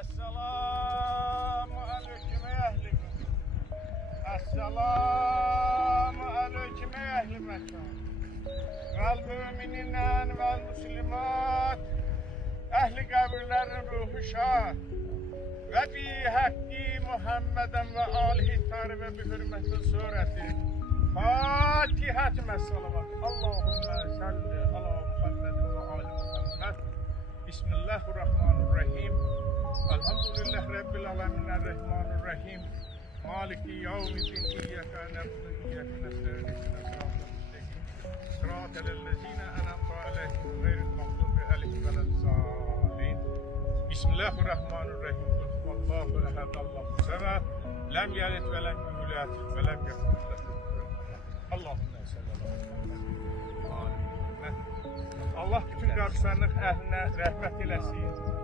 Esselamu aleyküm ey ehli mekan. Esselamu aleyküm ey ehli mekan. Vel mümininen vel muslimat. Ehli kabirlerin ruhu şad. Ve bi hakkı Muhammeden ve alihi tarih ve bi hürmeti sureti. Fatiha-i salavat. Allahümme salli ala Muhammedin ve ali Muhammed. Bismillahirrahmanirrahim. Elhamdülillah Rabbil alemin errahmanirrahim. Maliki yevmiddin iyyaka na'budu ve iyyaka nestaîn. Sıratalellezîne en'amte aleyhim gayril mağdûbi aleyhim veleddâllîn. Bismillahirrahmanirrahim. Allahu ehad, Allahu semed. Lem yelid ve lem yulad ve lem yekun lehu kufuven ehad. Allahümme salli ala Muhammed. Allah bütün qarşılarının əhlinə rəhmət eləsin.